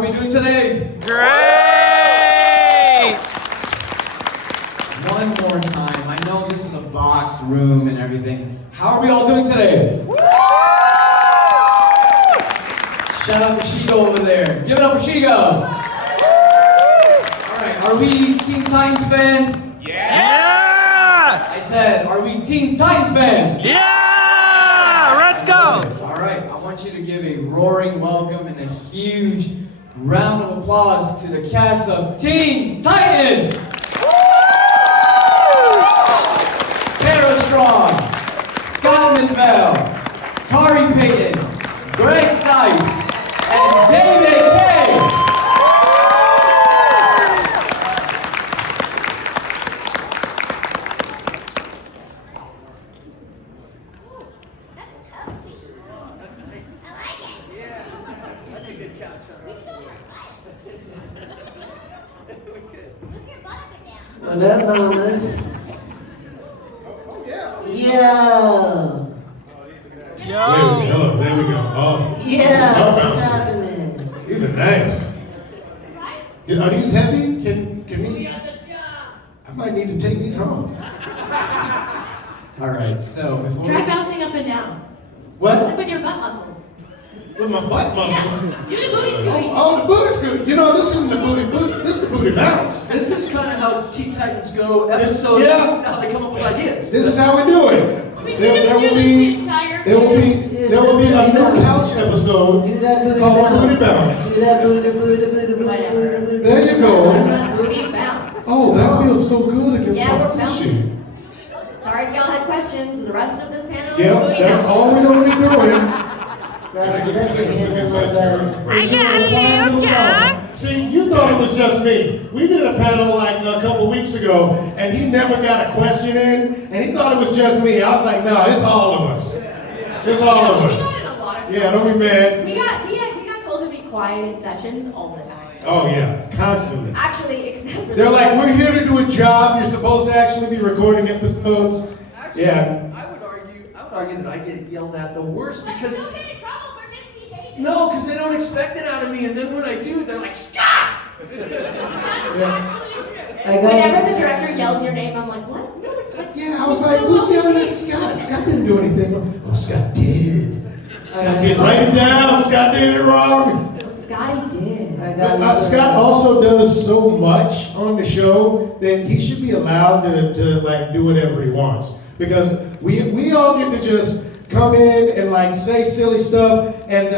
How are we doing today? Great! One more time. I know this is a boxed room and everything. How are we all doing today? Shout out to Shigo over there. Give it up for Shigo. Alright, are we Teen Titans fans? Yeah! I said, are we Teen Titans fans? Yeah! Let's go! Alright, I want you to give a roaring welcome and a huge round of applause to the cast of Teen Titans! Tara Strong, Scott Menville, Khary Payton, Greg Cipes, and David Kaye! What up, mamas? Yeah. There we go. Oh. Yeah, what's happening? These are nice. Are these heavy? Can these? I might need to take these home. Alright, so before Try bouncing up and down. What? Like with your butt muscles. With my butt muscles? Do the booty scooting. Oh, the booty scoot. You know, this isn't the booty. This is the booty bounce. This is kind of how Teen Titans Go episodes, Yeah. how they come up with ideas. This is how we do it. We should There just will do this be the entire there will be a no couch episode Do that booty called bounce. Booty Bounce. Do that booty bounce. There you go. Booty bounce. Oh, that feels so good against Yeah, my we're pussy. bouncing. Sorry if y'all had questions. The rest of this panel is Yep, booty that's bounce. all we're gonna be doing. I got See, you thought it was just me. We did a panel like a couple weeks ago, and he never got a question in, and he thought it was just me. I was like, no, it's all of us. It's all of We us. got in a lot of Yeah, don't be mad. We got told to be quiet in sessions all the time. Oh yeah, constantly. Actually, except for They're like, we're here to do a job. You're supposed to actually be recording episodes. Actually, Yeah. I would argue that I get yelled at the worst because Don't get in trouble for misbehaving. no, because they don't expect it out of me, and then when I do, they're like, Scott! Whenever the director yells your name, I'm like, what? No, what? Yeah, I was like, who's yelling at Scott? Scott didn't do anything. Oh, Scott did. Scott did. Write it down. Scott did it wrong. Scotty did. Scott also does so much on the show that he should be allowed to like do whatever he wants. Because we all get to just come in and like say silly stuff, and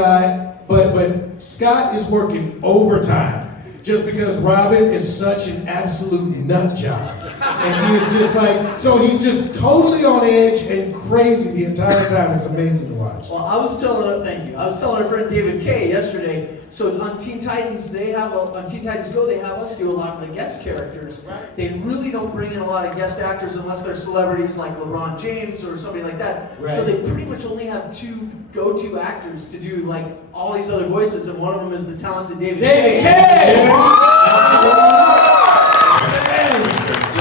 but Scott is working overtime just because Robin is such an absolute nut job. And he is just like, so he's just totally on edge and crazy the entire time. It's amazing to watch. Well, I was telling our friend David Kaye yesterday. So on Teen Titans, on Teen Titans Go, they have us do a lot of the guest characters. Right. They really don't bring in a lot of guest actors unless they're celebrities like LeBron James or somebody like that. Right. So they pretty much only have two go-to actors to do like all these other voices, and one of them is the talented David Kaye. Kaye!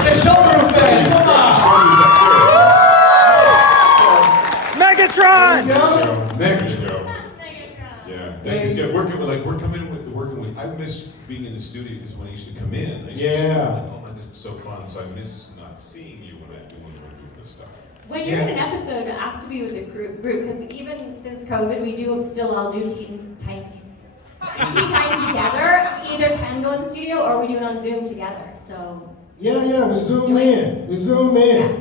The showroom fans, come on! Megatron! Megatron. Yeah, thank you. Working with I miss being in the studio because when I used to come in, I used to say, oh man, this is so fun. So I miss not seeing you when I'm doing this stuff. When you're in an episode, ask to be with a group, because even since COVID, we do still all do Teen Titans together. Either can go in the studio or we do it on Zoom together. So Yeah, we zoom in. We zoom in. Yeah.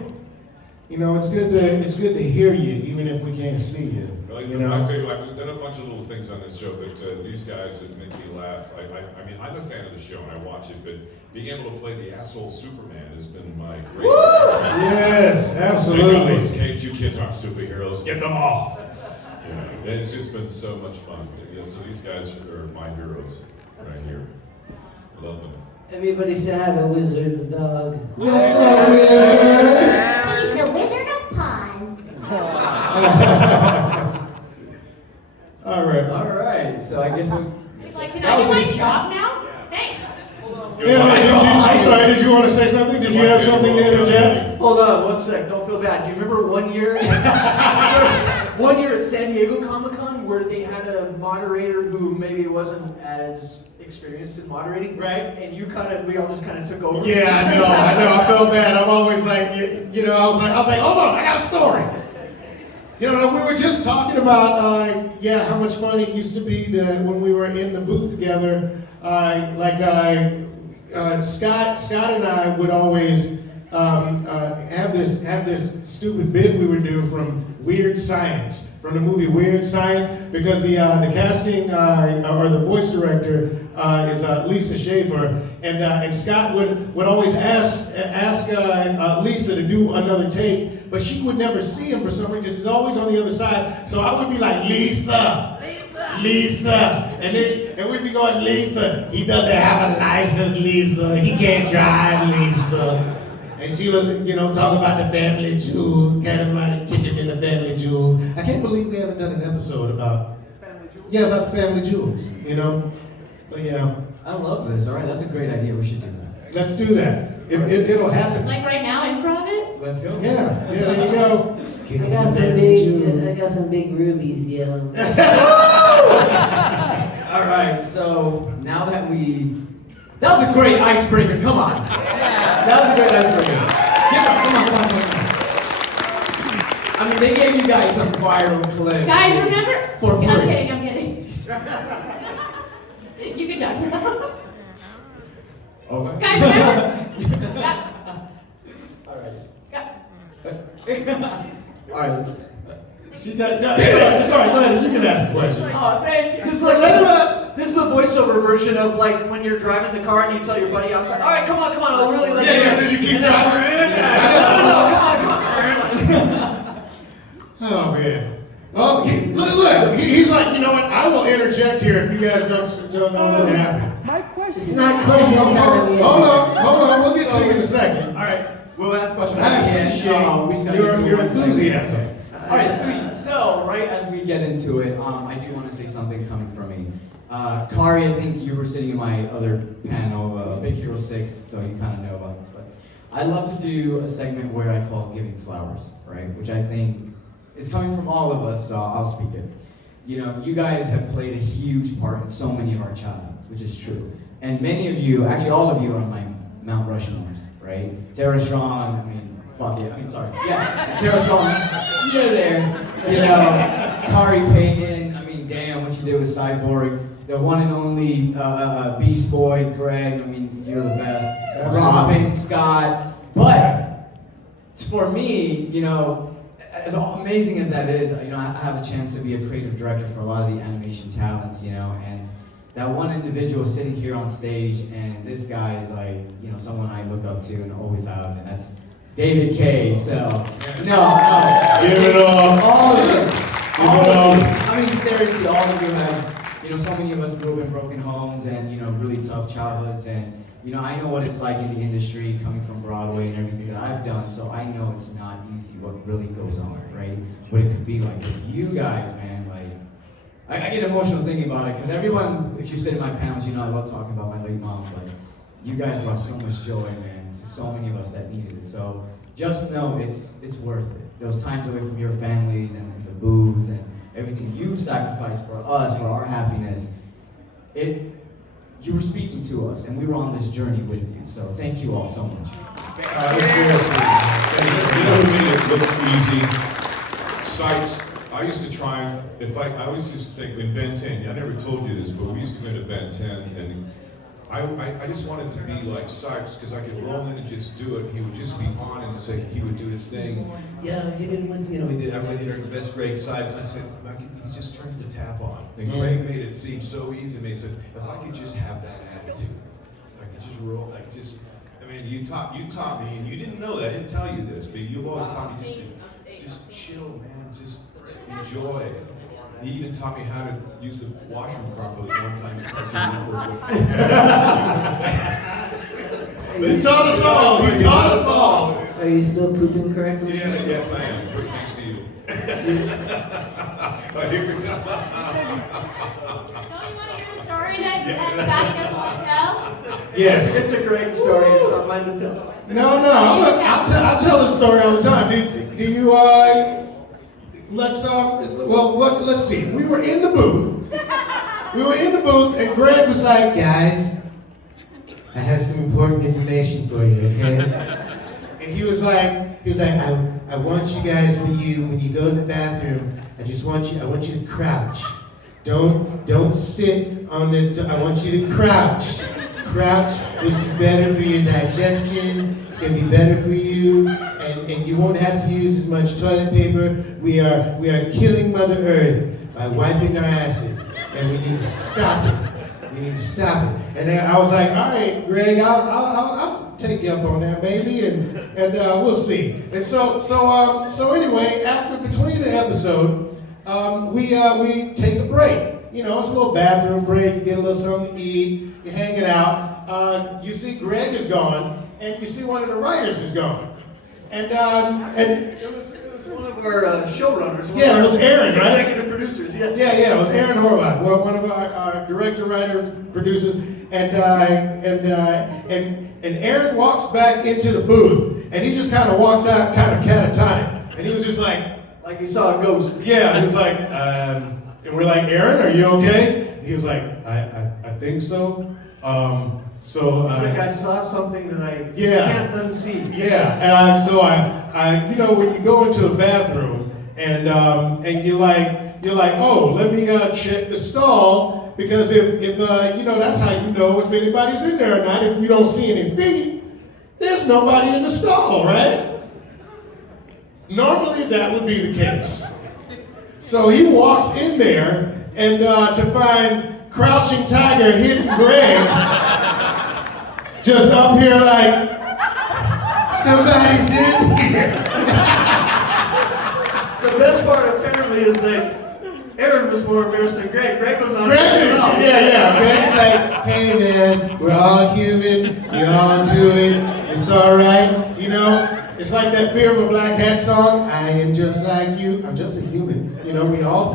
You know, it's good to hear you, even if we can't see you. Like, You know? I've done a bunch of little things on this show, but these guys that make me laugh. I mean, I'm a fan of the show and I watch it, but being able to play the asshole Superman has been my great. Yes, Take absolutely. those capes, you kids aren't superheroes. Get them off. Yeah, it's just been so much fun. Yeah, so these guys are my heroes right here. I love them. Everybody say hi to Wizard the dog. What's He's the Wizard of Paws. All right. Alright, so I guess we... He's like, can I do my job now? Thanks. Yeah, I'm sorry, did you want to say something? Did you have something to interject? Hold on, 1 sec. Don't feel bad. Do you remember one year? One year at San Diego Comic-Con where they had a moderator who maybe wasn't as experienced in moderating, right? And we all just kind of took over. Yeah, I know. I felt bad. I'm always like, you know, I was like, hold on, I got a story. You know, we were just talking about, how much fun it used to be when we were in the booth together. Scott and I would always have this stupid bit we would do from Weird Science, from the movie Weird Science, because the casting or the voice director is Lisa Schaefer, and Scott would always ask Lisa to do another take, but she would never see him for some reason because he's always on the other side. So I would be like, Lisa, and we'd be going, Lisa, he doesn't have a license, Lisa, he can't drive, Lisa. And she was, you know, talking about the family jewels, kind of like kicking in the family jewels. I can't believe we haven't done an episode about Family jewels? Yeah, about the family jewels, you know. But yeah, I love this. All right, that's a great idea. We should do that. let's do that. It'll happen. Like right now, improv it? Let's go. Yeah, there you go. I got some big rubies, yo. All right, so now that that was a great icebreaker. Come on. That was a great icebreaker. Come on. I mean, they gave you guys some viral clips. Guys, remember? For free. I'm kidding. You can talk now. Okay. Guys, remember? All right. Yeah. All right. It's all right. Go ahead. You can ask a question. Oh, thank you. This is the voiceover version of like when you're driving the car and you tell your buddy outside, all right, come on, I'll really let you in. Did you keep driving? Come on. Oh man. Oh, look. He's like, you know what? I will interject here if you guys don't know what happened. My question. It's not closing time yet. Hold on. We'll get to you in a second. All right. We'll ask questions I at the end. appreciate We your enthusiasm. All right, sweet. So, right as we get into it, I do want to say something coming from me. Khary, I think you were sitting in my other panel, Big Hero 6, so you kind of know about this. But I love to do a segment where I call Giving Flowers, right? Which I think is coming from all of us, so I'll speak it. You know, you guys have played a huge part in so many of our childhoods, which is true. And many of you, actually all of you, are my Mount Rushmores, right? Tara Strong, Tara Strong, you're there. You know, Khary, Payton, damn, what you did with Cyborg. The one and only Beast Boy, Greg, you're the best. Absolutely. Robin, Scott. But for me, you know, as amazing as that is, you know, I have a chance to be a creative director for a lot of the animation talents, you know, and that one individual sitting here on stage, and this guy is like, you know, someone I look up to and always have, and that's David Kaye. So, no. Give it up. All of them. Seriously, all of you have, you know, so many of us grew up in broken homes and, you know, really tough childhoods, and, you know, I know what it's like in the industry, coming from Broadway and everything that I've done, so I know it's not easy what really goes on, right? What it could be like. You guys, man, like, I get emotional thinking about it, because everyone, if you sit in my panels, you know I love talking about my late mom, but you guys brought so much joy, man, to so many of us that needed it. So just know it's worth it. Those times away from your families and the booths and everything you sacrificed for us, for our happiness, you were speaking to us, and we were on this journey with you. So thank you all so much. You know what made it look easy? Cipes. I used to try, I always used to think in Ben 10, I never told you this, but we used to go to Ben 10, and I just wanted to be like Cipes, because I could roll in and just do it. He would just be on, and say he would do his thing. Yeah, we did, everybody did our best Greg Cipes. I said, he just turns the tap on. And Greg made it seem so easy. He said, if I could just have that attitude, if I could just roll, you taught me, and you didn't know that, I didn't tell you this, but you've always taught me just chill, man, just enjoy. He even taught me how to use the washroom properly one time. He taught us all. Are you still pooping correctly? Yes, I am. Right next to you. But here we go. Don't you want to hear the story that Daddy doesn't want to tell? Yes. It's a great story. It's not mine to tell. No, I'll tell the story all the time. Do you, let's see. We were in the booth. And Greg was like, guys, I have some important information for you, okay? And he was like, I want you guys, when you go to the bathroom, I want you to crouch. Don't sit on the, I want you to crouch. Crouch, this is better for your digestion, it's gonna be better for you, and you won't have to use as much toilet paper. We are killing Mother Earth by wiping our asses, and we need to stop it. We need to stop it. And then I was like, all right, Greg, I'll take you up on that, maybe, and we'll see. And so anyway, between the episode, we take a break. You know, it's a little bathroom break. You get a little something to eat. You're hanging out. You see Greg is gone, and you see one of the writers is gone. And It was one of our showrunners. Yeah, it was Aaron, right? Executive producers, yeah. Yeah, it was Aaron Horvath, one of our director, writer, producers, and Aaron walks back into the booth, and he just kind of walks out, kind of catatonic, and he was just like he saw a ghost. Yeah, he was like, and we're like, Aaron, are you okay? And he was like, I think so. It's like I saw something that I can't unsee. Yeah, and I when you go into the bathroom and you're like, oh, let me check the stall, because if that's how you know if anybody's in there or not. If you don't see any feet, there's nobody in the stall, right? Normally that would be the case. So he walks in there and to find Crouching Tiger, Hidden Greg, just up here like, somebody's in here. The best part apparently is that Aaron was more embarrassed than Greg. Greg was on Yeah. Greg's like, hey man, we're all human, we all do it, it's all right, It's like that Fear of a Black Hat song, I am just like you, I'm just a human, we all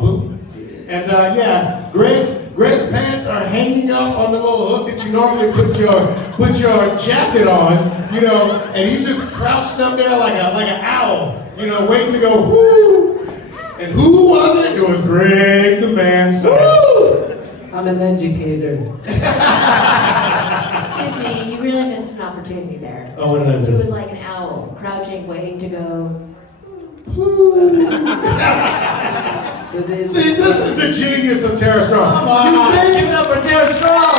poop. And Greg's pants are hanging up on the little hook that you normally put your jacket on, and he just crouched up there like an owl, waiting to go whoo. And who was it? It was Greg the Man Cipes. I'm an educator. Excuse me, you really missed an opportunity there. Oh, what did I He do? was like an owl, crouching, waiting to go. See, this is the genius of Tara Strong. Come on, give it up for Tara Strong.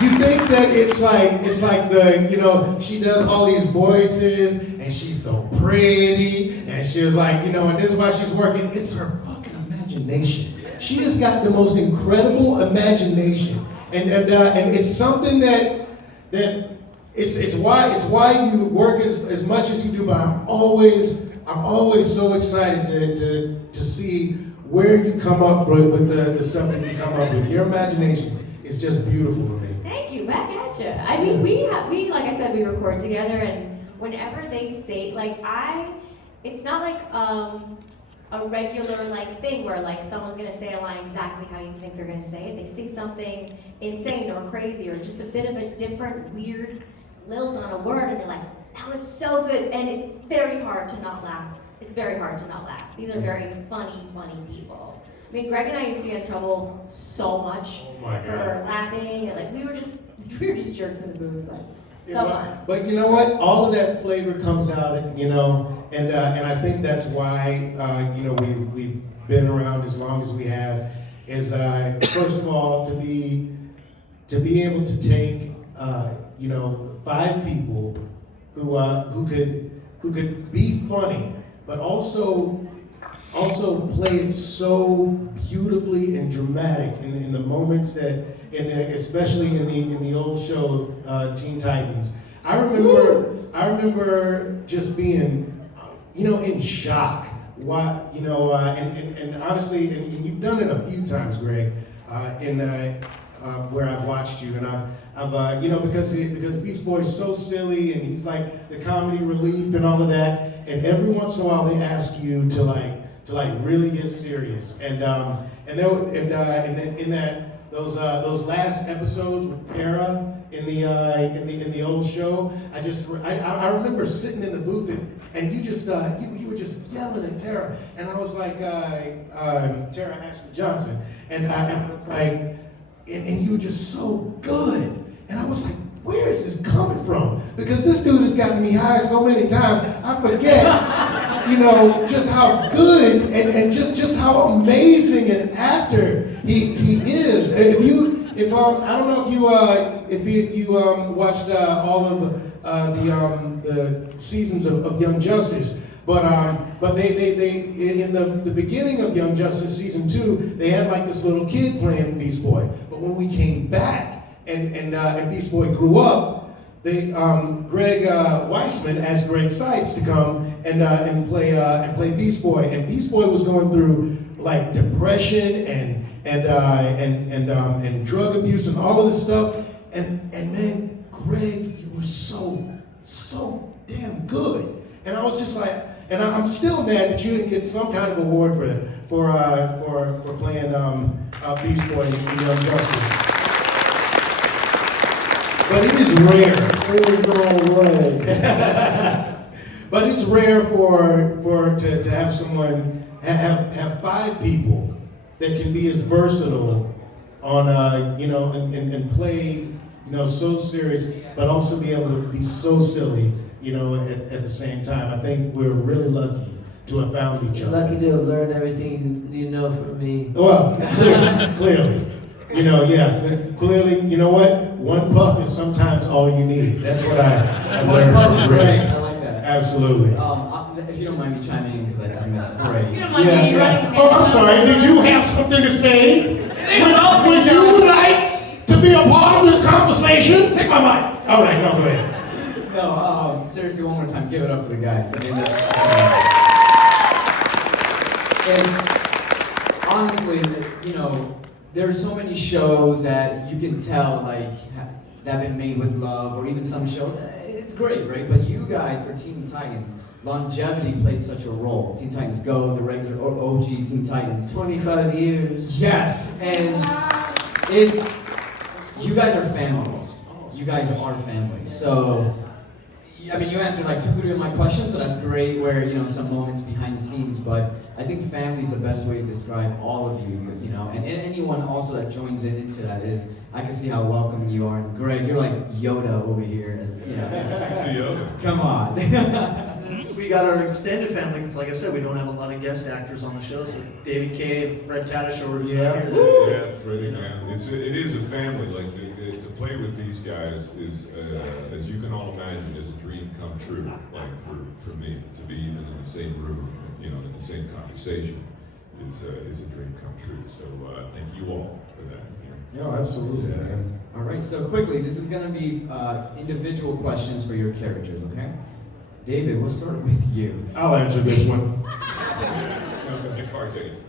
You think that it's like the, she does all these voices and she's so pretty and she was like, and this is why she's working. It's her fucking imagination. She has got the most incredible imagination, and it's something that it's why you work as much as you do. But I'm always so excited to see where you come up with the stuff that you come up with. Your imagination is just beautiful to me. Thank you, back at you. I mean, we like I said, we record together, and whenever they say, it's not like a regular thing where someone's gonna say a line exactly how you think they're gonna say it. They say something insane or crazy or just a bit of a different, weird lilt on a word, and you're like, that was so good, and it's very hard to not laugh. It's very hard to not laugh. These are very funny people. I mean, Greg and I used to get in trouble so much for laughing, and we were just jerks in the booth, but so fun. But you know what? All of that flavor comes out, and I think that's why we've been around as long as we have. Is first of all to be able to take 5 people who could be funny, but also play it so beautifully and dramatic in the moments that, especially in the old show, Teen Titans. I remember just being, in shock. Why, and honestly, and you've done it a few times, Greg, where I've watched you, and I've because Beast Boy's so silly, and he's like the comedy relief and all of that. And every once in a while, they ask you to to like really get serious. And in those last episodes with Tara in the old show, I remember sitting in the booth and you were just yelling at Tara, and I was like Tara Ashley Johnson, and I was like, and you were just so good, and I was like, where is this coming from? Because this dude has gotten me high so many times, I forget, just how good and just how amazing an actor he is. I don't know if you watched all of the seasons of Young Justice, but they in the beginning of Young Justice season 2, they had like this little kid playing Beast Boy. But when we came back and Beast Boy grew up, they Greg Weissman asked Greg Cipes to come and play Beast Boy, and Beast Boy was going through like depression and drug abuse and all of this stuff, and man, Greg, you were so damn good, and I was just like, and I'm still mad that you didn't get some kind of award for playing Beast Boy in Young Justice. But it is rare. It is no way. But it's rare to have someone have 5 people that can be as versatile on and play so serious, but also be able to be so silly at the same time. I think we're really lucky to have found each other. Lucky to have learned everything you know from me. Well, clearly. Clearly, you know what? One puff is sometimes all you need. That's what I learned from Greg. I like that. Absolutely. If you don't mind me chiming in, because I think that's great. You don't mind me running. Oh, I'm sorry. Did you have something to say? Would you like to be a part of this conversation? Take my mic. All right, no, go ahead. No, seriously, one more time, give it up for the guys. I mean, and honestly, there's so many shows that you can tell, like, that have been made with love, or even some shows, it's great, right? But you guys, for Teen Titans, longevity played such a role. Teen Titans Go, the regular OG Teen Titans. 25 years. Yes, and you guys are family. You guys are family. So, I mean, you answered like 2-3 of my questions, so that's great, where, some moments behind the scenes, but I think family is the best way to describe all of you, and anyone also that joins into that is, I can see how welcoming you are. And Greg, you're like Yoda over here. Yoda. Come on. We got our extended family, because like I said, we don't have a lot of guest actors on the show, so David Kaye, Fred Tatasciore, who's not here. Yeah, Freddie, man. It is a family. Like to play with these guys is, as you can all imagine, is a dream come true. Like for me to be even in the same room, in the same conversation, is a dream come true. So thank you all for that. Yeah, absolutely, man. All right, so quickly, this is going to be individual questions for your characters, okay? David, we'll start with you. I'll answer this one. The card ticket.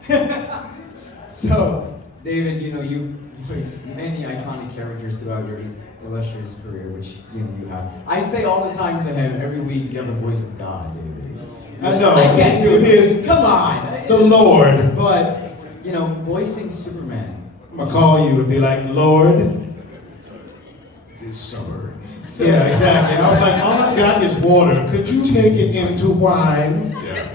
So, David, you voiced many iconic characters throughout your illustrious career, which you have. I say all the time to him, every week, you have the voice of God, David. I know. I can't do it. Is Come on. the Lord. But, voicing Superman. I'm gonna call you and be like, Lord, this summer. Yeah, exactly. I was like, all I got is water. Could you make it into wine? Yeah.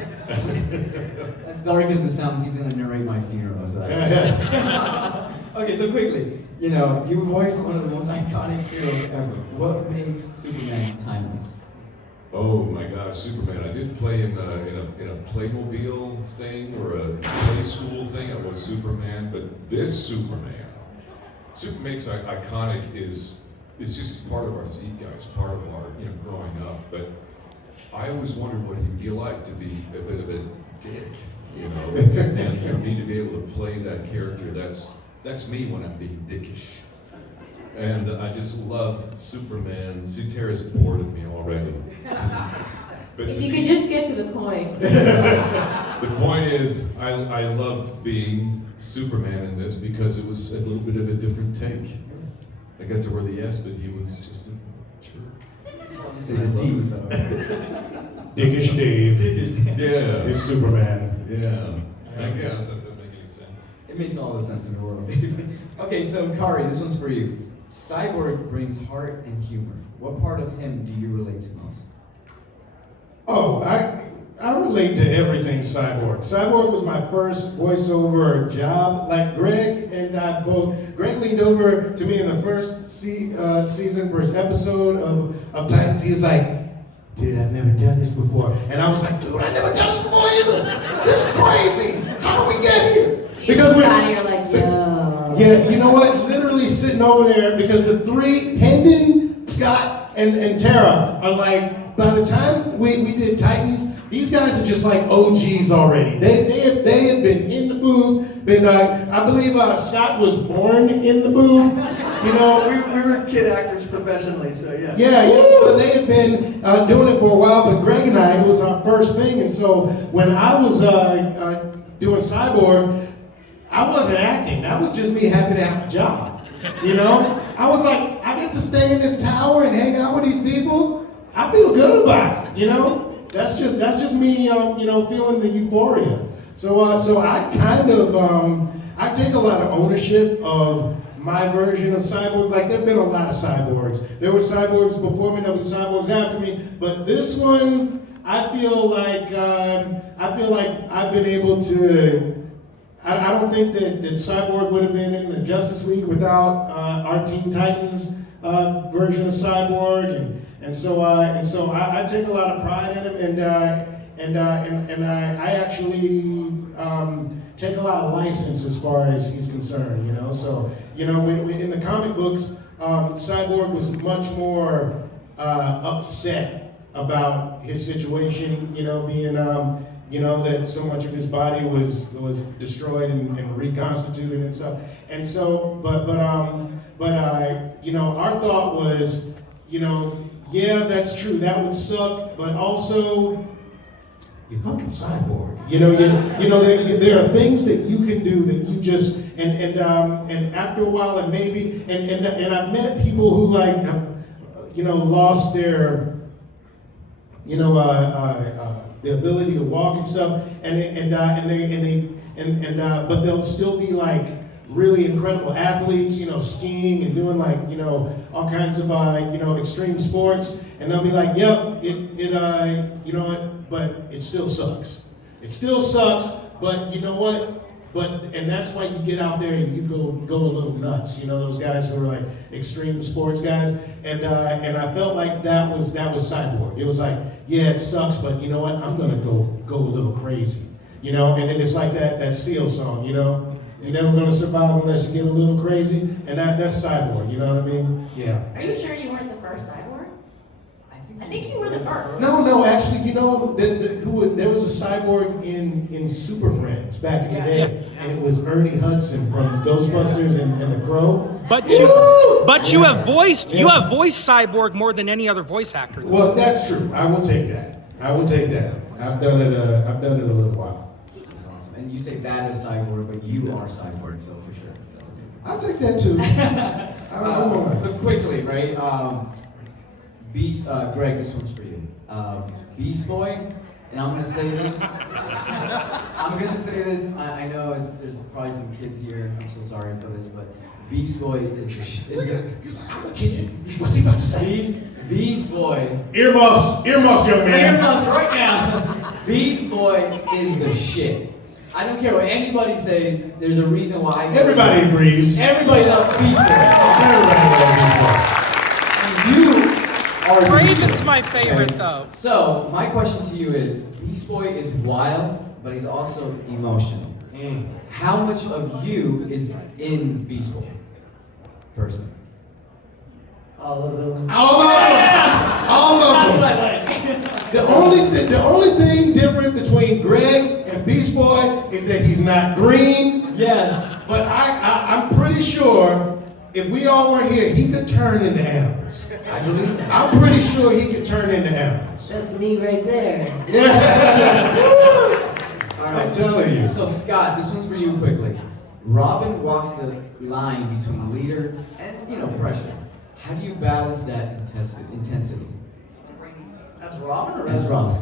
As dark as it sounds, he's gonna narrate my funeral. So Yeah. Okay, so quickly, you voiced one of the most iconic heroes ever. What makes Superman timeless? Oh my gosh, Superman! I did play him in a Playmobil thing or a play school thing. I was Superman, but this Superman makes iconic is just part of our zeitgeist, part of our growing up. But I always wondered what he'd be like to be a bit of a dick, and for me to be able to play that character, that's me when I'm being dickish. And I just loved Superman. Tara's bored of me already. But If you could just get to the point. the point is, I loved being Superman in this because it was a little bit of a different take. I got to wear the S, but he was just a jerk. Say the D, though. Dickish Dave Yeah. is Superman. Yeah. I guess that doesn't make any sense. It makes all the sense in the world, David. Okay, so Khary, this one's for you. Cyborg brings heart and humor. What part of him do you relate to most? Oh, I relate to everything Cyborg. Cyborg was my first voiceover job. Like Greg and I both. Greg leaned over to me in the first season, first episode of Titans. He was like, "Dude, I've never done this before." And I was like, "Dude, I've never done this before either. This is crazy. How do we get here?" Because we're You're like, yo. Yeah, you know what? Literally sitting over there because the three, Hynden, Scott, and Tara are like, by the time we did Titans, these guys are just like OGs already. They had been in the booth. I believe Scott was born in the booth. You know, We were kid actors professionally, so yeah. yeah. So they had been doing it for a while, but Greg and I, it was our first thing. And so when I was doing Cyborg, I wasn't acting. That was just me happy to have a job. You know? I was like, I get to stay in this tower and hang out with these people. I feel good about it, you know? That's just me, you know, feeling the euphoria. So I kind of, I take a lot of ownership of my version of Cyborg. Like, there've been a lot of cyborgs. There were cyborgs before me, there were cyborgs after me, but this one, I feel like I've been able to. I don't think that Cyborg would have been in the Justice League without our Teen Titans version of Cyborg, and so I take a lot of pride in him, and I actually take a lot of license as far as he's concerned, you know. So you know, when in the comic books, Cyborg was much more upset about his situation, you know, being you know, that so much of his body was destroyed and reconstituted and stuff. And so, but you know, our thought was, you know, yeah, that's true, that would suck, but also, you're fucking Cyborg. You know, there are things that you can do that you just, and after a while, and maybe, and I've met people who like, you know, lost their, you know, the ability to walk and stuff, but they'll still be like really incredible athletes, you know, skiing and doing like, you know, all kinds of you know, extreme sports, and they'll be like, yep, you know what, but it still sucks. It still sucks, but you know what? And that's why you get out there and you go a little nuts. You know, those guys who are like extreme sports guys. And I felt like that was Cyborg. It was like, yeah, it sucks, but you know what? I'm gonna go a little crazy. You know, and it's like that Seal song. You know, you're never gonna survive unless you get a little crazy. And that's Cyborg. You know what I mean? Yeah. Are you sure you weren't the first cyborg? I think you were the first. No, actually, you know, there was a cyborg in Super Friends back in the day, and it was Ernie Hudson from Ghostbusters and The Crow. But you have voiced Cyborg more than any other voice actor. Though. Well, that's true. I will take that. I've done it a little while. That's awesome. And you say that is Cyborg, but you are Cyborg, so for sure. I'll take that too. But quickly, right? Greg, this one's for you. Beast Boy, and I'm gonna say this. I know there's probably some kids here. I'm so sorry for this, but Beast Boy is I'm a kid. What's he about to say? Beast Boy. Earmuffs, young man. Earmuffs right now. Beast Boy is the shit. I don't care what anybody says. There's a reason why. Everybody agrees. Everybody loves Beast Boy. Everybody loves And you are Raven's my favorite though. So my question to you is: Beast Boy is wild, but he's also emotional. How much of you is in Beast Boy? Person. All of them. All of them. The only thing different between Greg and Beast Boy is that he's not green. Yes. But I'm pretty sure if we all weren't here, he could turn into animals. I believe that. I'm pretty sure he could turn into animals. That's me right there. Yeah. I'm telling you. So Scott, this one's for you quickly. Robin walks the line between leader and pressure. How do you balance that intensity? As Robin or As Robin.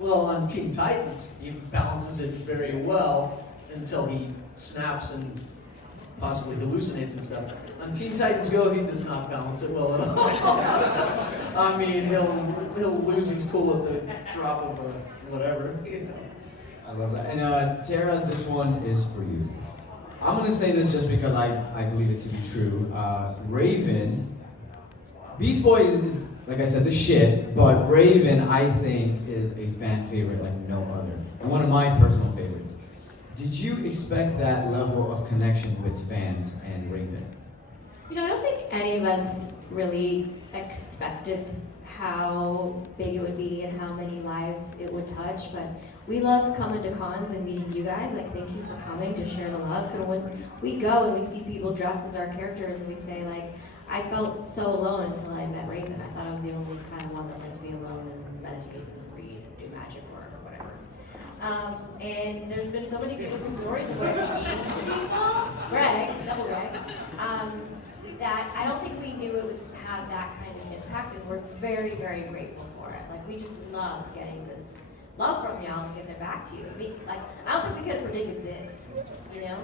Well, on Teen Titans, he balances it very well until he snaps and possibly hallucinates and stuff. On Teen Titans Go, he does not balance it well at all. I mean, he'll lose his cool at the drop of a whatever. You know. I love that. And Tara, this one is for you. I'm gonna say this just because I believe it to be true. Raven, Beast Boy is, like I said, the shit, but Raven, I think, is a fan favorite like no other. And one of my personal favorites. Did you expect that level of connection with fans and Raven? You know, I don't think any of us really expected how big it would be and how many lives it would touch, but we love coming to cons and meeting you guys. Like, thank you for coming to share the love. Because when we go and we see people dressed as our characters, we say, like, I felt so alone until I met Raven. I thought I was the only kind of one that liked to be alone and meditate and read and do magic work or whatever. And there's been so many beautiful stories of what it means to people, double reg, that I don't think we knew it would have that kind of impact, and we're very, very grateful for it. Like, we just love getting this love from y'all and giving it back to you. I don't think we could have predicted this, you know?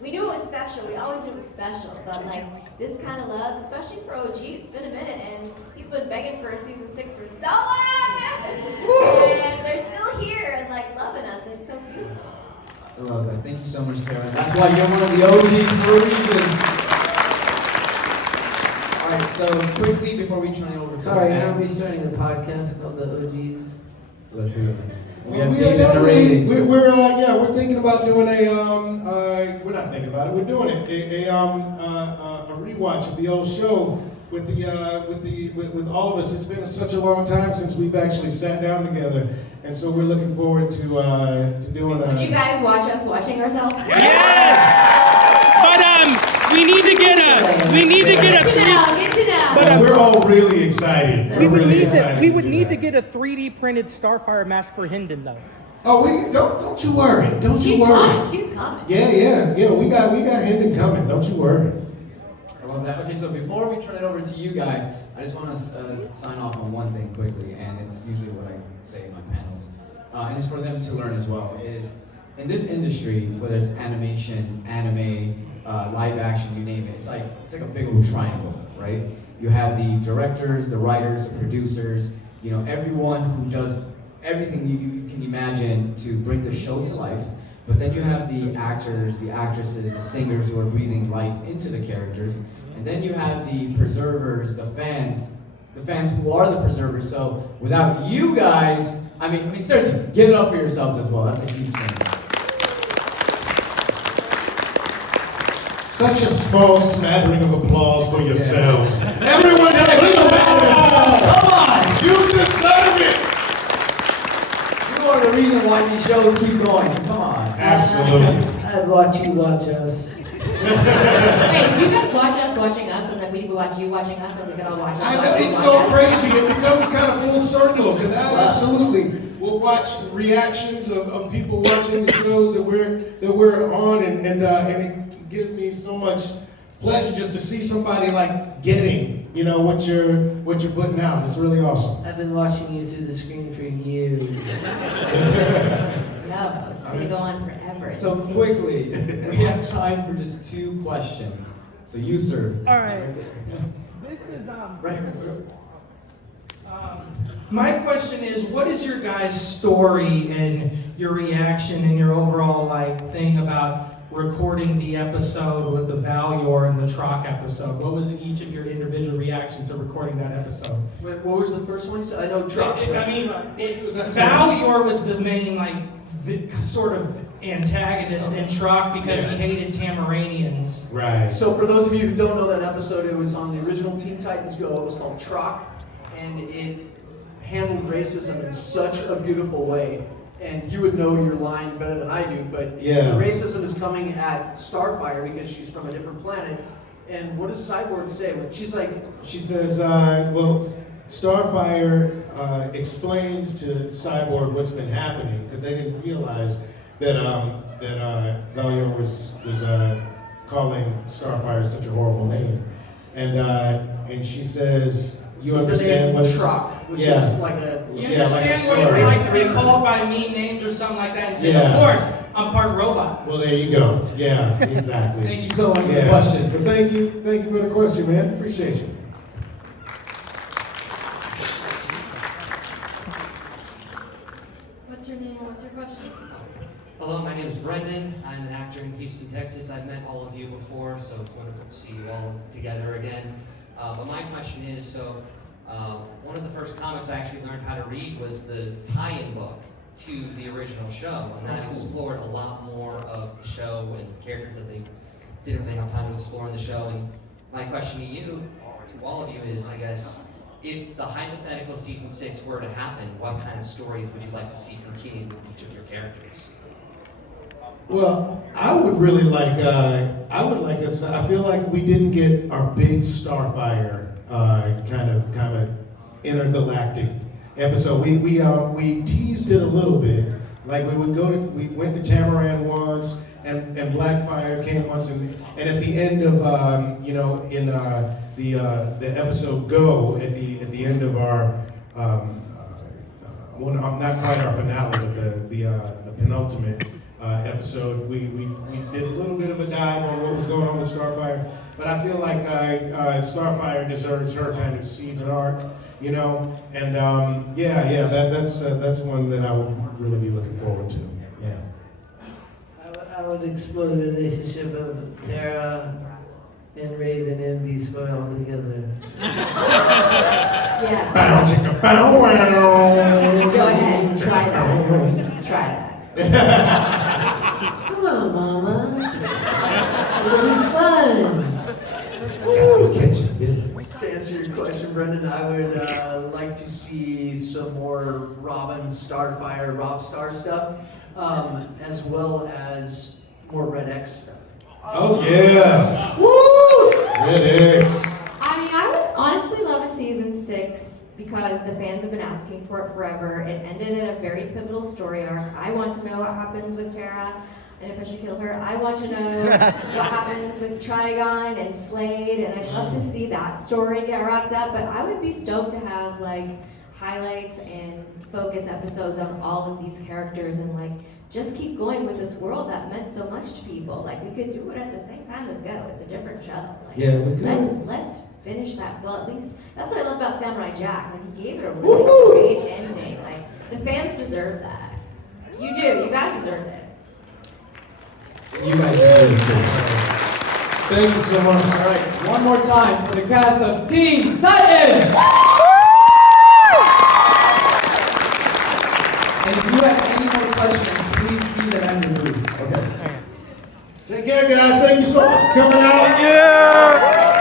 We knew it was special, we always knew it was special, but like, this kind of love, especially for OG, it's been a minute, and people have been begging for a season 6 for so long, and they're still here and like loving us, and it's so beautiful. I love that. Thank you so much, Tara. That's why you're one of the OGs for a reason. Alright, so quickly before we turn it over to Sorry, the are we fans, starting a podcast called the OGs? let's do it. We Well, have we are David definitely, narrating. we're thinking about doing we're not thinking about it, we're doing it, a rewatch of the old show with all of us. It's been such a long time since we've actually sat down together, and so we're looking forward to doing Would you guys watch us watching ourselves? Yes! But we need to get a Get to know, get to know. But, we're all really excited. We We're really excited we to would do need that. to get a 3D printed Starfire mask for Hynden though. Oh, don't you worry. Don't you She's worry. coming, she's coming. Yeah. We got Hynden coming. Don't you worry. I love that. Okay, so before we turn it over to you guys, I just want to sign off on one thing quickly, and it's usually what I say in my panels, and it's for them to learn as well. Is in this industry, whether it's animation, anime, live action, you name it, it's like a big old triangle, right? You have the directors, the writers, the producers, everyone who does everything you can imagine to bring the show to life. But then you have the actors, the actresses, the singers who are breathing life into the characters. And then you have the preservers, the fans who are the preservers. So without you guys, I mean seriously, give it up for yourselves as well. That's a huge thing. Such a small smattering of applause for yourselves. Everyone else, come on! You deserve it! You are the reason why these shows keep going. Come on. Absolutely. I'd watch you watch us. Wait, you guys watch us watching us, and then we watch you watching us, and we can all watch us I know, watching it's watch so us? crazy. It becomes kind of full circle because I absolutely will watch reactions of people watching the shows that we're on, and it gives me so much pleasure just to see somebody like getting what you're putting out. It's really awesome. I've been watching you through the screen for years. No, it's gonna go on forever. So quickly, we have time for just 2 questions. So you, sir. All right. This is Right. My question is, what is your guys' story and your reaction and your overall thing about recording the episode with the Valior and the Troc episode? What was each of your individual reactions to recording that episode? Wait, what was the first one you said? I know Truck. Valior was the main sort of antagonist in Troc because he hated Tamaranians. Right. So for those of you who don't know that episode, it was on the original Teen Titans Go. It was called Troc, and it handled racism in such a beautiful way. And you would know your line better than I do, but Yeah. the racism is coming at Starfire because she's from a different planet. And what does Cyborg say? She's like, She says, Starfire explains to Cyborg what's been happening because they didn't realize that Valior was calling Starfire such a horrible name, and she says, "You it's the understand name what Troc, which Yeah. is like a You Yeah, like understand a what it's sword. like to be called by mean names or something like that? And say, Yeah. of course, I'm part robot. Well, there you go. Yeah, exactly. Thank you so much for the Yeah. question. But thank you for the question, man. Appreciate you. What's your name and what's your question? Hello, my name is Brendan. I'm an actor in Houston, Texas. I've met all of you before, so it's wonderful to see you all together again. But my question is, one of the first comics I actually learned how to read was the tie-in book to the original show, and that explored a lot more of the show and characters that they didn't really have time to explore in the show. And my question to you, or to all of you, is, I guess, if the hypothetical season 6 were to happen, what kind of stories would you like to see continue with each of your characters? Well, I would really like, us, I feel like we didn't get our big Starfire kind of intergalactic episode. We teased it a little bit. Like we went to Tamaran once, and Blackfire came once, and at the end of in the episode Go, at the end of our not quite our finale, but the penultimate episode, we did a little bit of a dive on what was going on with Starfire, but I feel like Starfire deserves her kind of season arc, and that's one that I would really be looking forward to. Yeah. I would explore the relationship of Tara and Raven and be spoiled together. Yeah. Bow, chicka, bow, wow. Go ahead, try that. Try that. Come on, Mama. It'll be fun. Gotta catch it, Billy. To answer your question, Brendan, I would like to see some more Robin Starfire, Rob Star stuff, as well as more Red X stuff. Oh yeah! Woo! Red X. I mean, I would honestly love a season 6 because the fans have been asking for it forever. It ended in a very pivotal story arc. I want to know what happens with Tara and if I should kill her. I want to know what happens with Trigon and Slade, and I'd love to see that story get wrapped up. But I would be stoked to have like highlights and focus episodes on all of these characters and like just keep going with this world that meant so much to people. Like we could do it at the same time as Go. It's a different show. Like, Yeah, we could. Let's finish that. Well, at least that's what I love about Samurai Jack. Like he gave it a really great ending. Like the fans deserve that. You do. You guys deserve it. You guys are really good. Thank you so much. All right, one more time for the cast of Teen Titans. And if you have any more questions, please see the end of the booth. Okay. Take care, guys. Thank you so much for coming out. Yeah.